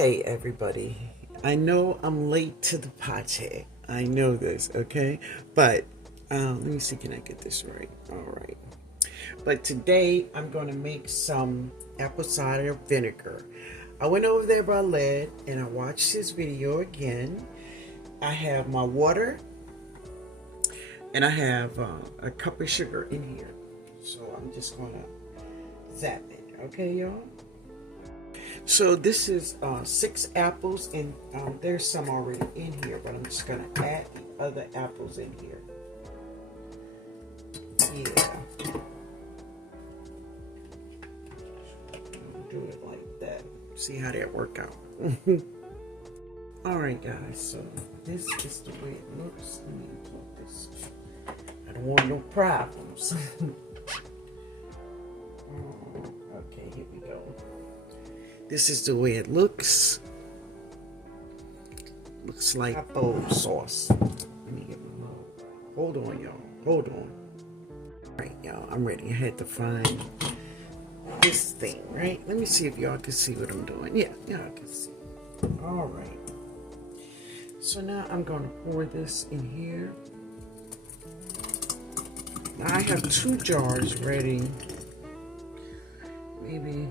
Okay, everybody. I know I'm late to the party. I know this, okay? But let me see, can I get this right? All right. But today I'm going to make some apple cider vinegar. I went over there by Led and I watched his video again. I have my water and I have a cup of sugar in here. So I'm just going to zap it, okay, y'all? So this is 6 apples, and there's some already in here, but I'm just going to add the other apples in here. Yeah. Do it like that. See how that work out. Alright guys, so this is the way it looks. Let me plug this. I don't want no problems. Okay, here we go. This is the way it looks. Looks like apple sauce. Let me get my little. Hold on, y'all. Hold on. Alright, y'all. I'm ready. I had to find this thing, right? Let me see if y'all can see what I'm doing. Yeah, y'all can see. Alright. So now I'm going to pour this in here. Now I have 2 jars ready. Maybe.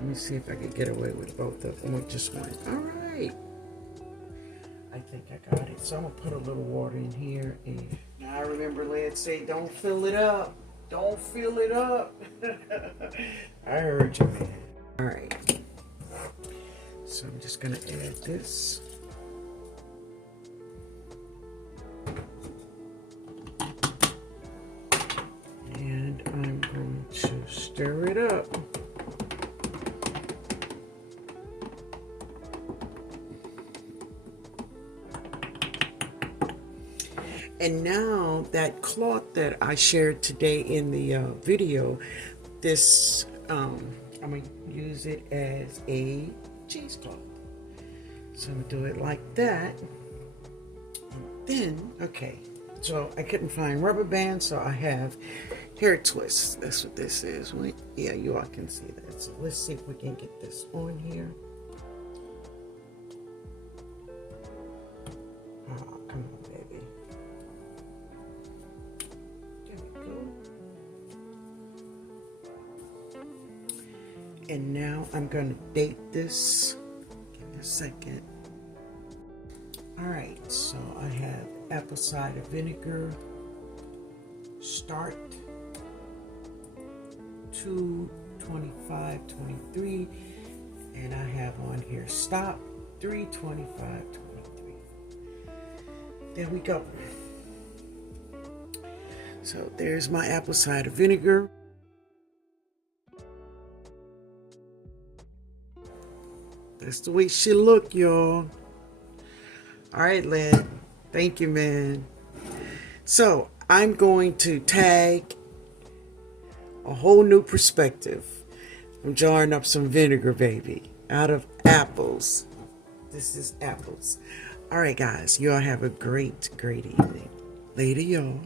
Let me see if I can get away with both of them with just one. All right. I think I got it. So I'm going to put a little water in here. And now I remember Led say, don't fill it up. Don't fill it up. I heard you, man. All right. So I'm just going to add this. And I'm going to stir it up. And now that cloth that I shared today in the video, this, I'm going to use it as a cheesecloth. So I'm going to do it like that. And then, okay, so I couldn't find rubber bands, so I have hair twists. That's what this is. Yeah, you all can see that. So let's see if we can get this on here. Oh, come on, baby. And now I'm going to date this. Give me a second. Alright, so I have apple cider vinegar. Start 2/25/23. And I have on here stop 3/25/23. There we go. So there's my apple cider vinegar. That's the way she look, y'all. All right, Led. Thank you, man. So I'm going to tag a whole new perspective. I'm jarring up some vinegar, baby, out of apples. This is apples. All right, guys. Y'all have a great, great evening. Later, y'all.